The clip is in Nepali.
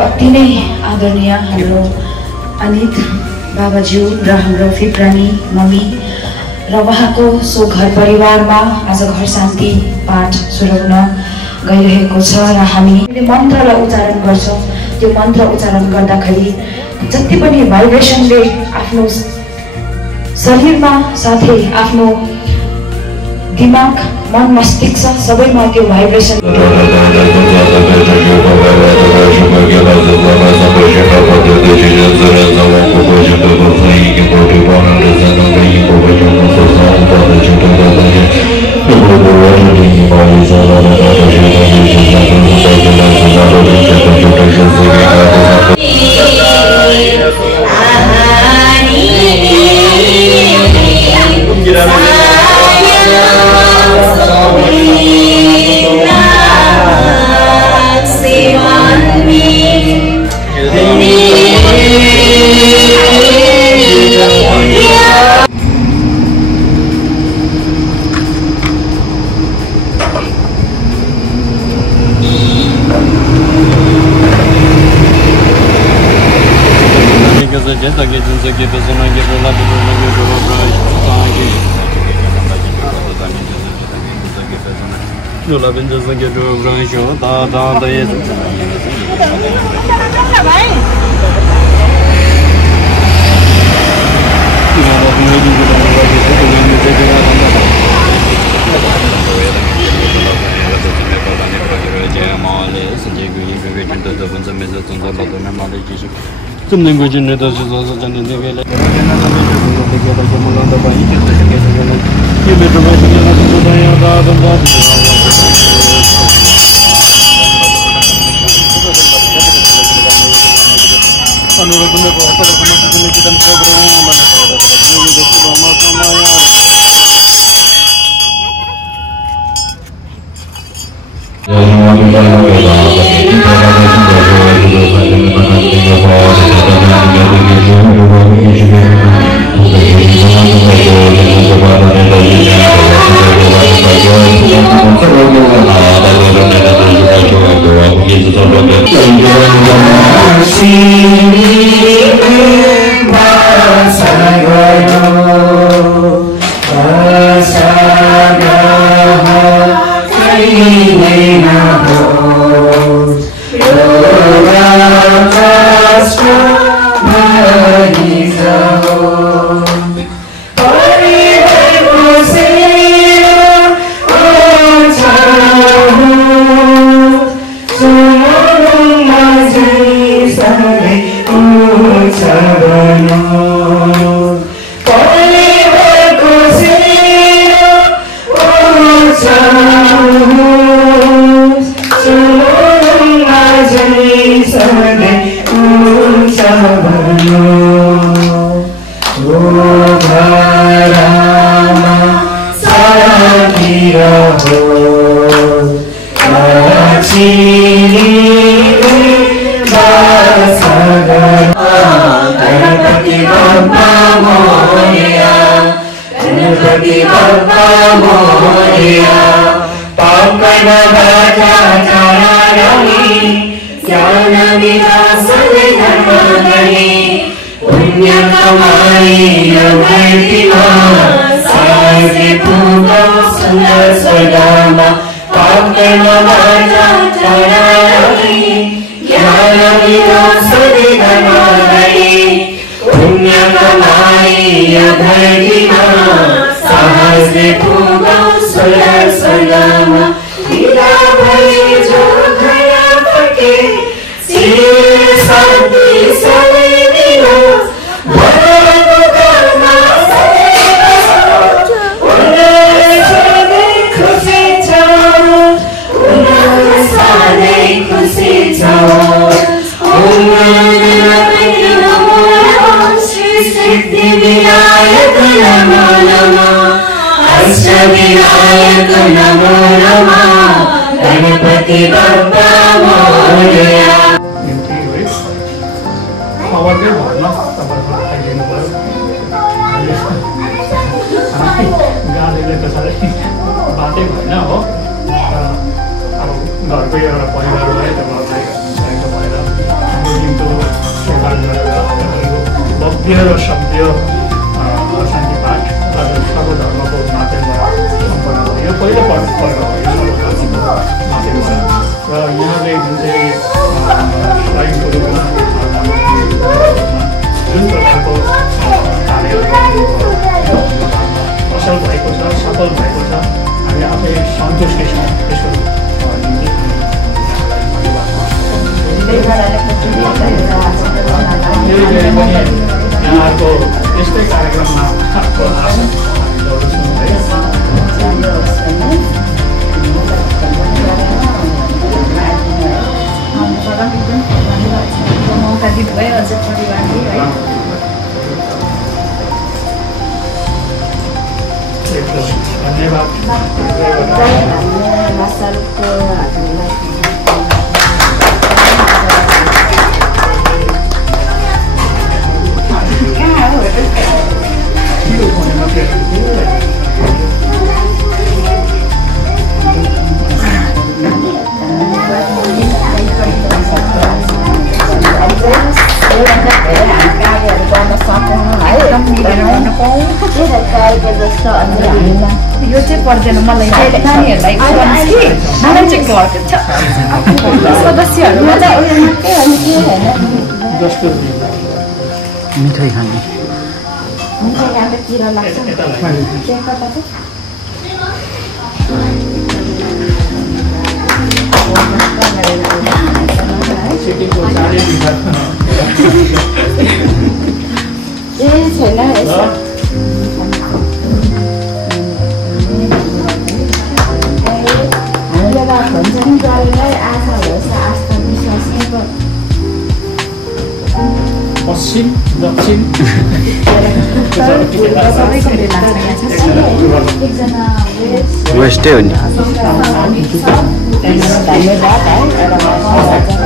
अति नै आदरणीय हाम्रो अनित बाबाज्यू र हाम्रो फिप्रानी मम्मी र उहाँको सो घर परिवारमा आज घर शान्ति पाठ सुरु हुन गइरहेको छ र हामी मन्त्रलाई उच्चारण गर्छौं। त्यो मन्त्र उच्चारण गर्दाखेरि जति पनि भाइब्रेसनले आफ्नो शरीरमा साथै आफ्नो दिमाग मन मस्तिष्क सबैमा त्यो vibration Sahas de Puga, Solar Salama, शान्ति सबै दिनुहोस् भगवानको घरमा उनीहरू सधैँ खुसी छौँ उनीहरू सधैँ खुसी छौँ सिद्धि विनायक नमो नमः अष्ट विनायक नमो नमः गणपति बप्पा मोरया अवश्य भन्न तपाईँको आइदिनु भयो गाडीले त साह्रै बाटै भएन हो अब घरको एउटा परिवार भयो तपाईँहरूलाई भएर दिनको सेवा गरेर भव्य र सभ्य शान्ति पाठ र सर्वधर्मको माध्यमबाट सम्पन्न भयो पहिलोपल्ट भयो सर्वधर्मको माध्यमबाट र यहाँले जुन चाहिँ स्वयंको रूपमा जुन प्रकारको कार्यहरू असल भएको छ सफल भएको छ हामी आफै सन्तुष्टि छौँ त्यसको निम्ति यहाँहरूको यस्तै कार्यक्रममा आशा हामी गर्दछौँ है मौका दिनुभयो अझ परिवारले है धन्यवाद यो चाहिँ पर्दैन मलाई नानीहरूलाई मलाई चाहिँ घरको सदस्यहरू मिठाई खाने किरा लाग्छ पश्चिम दक्षिण वेस्टै हो नि धन्यवाद है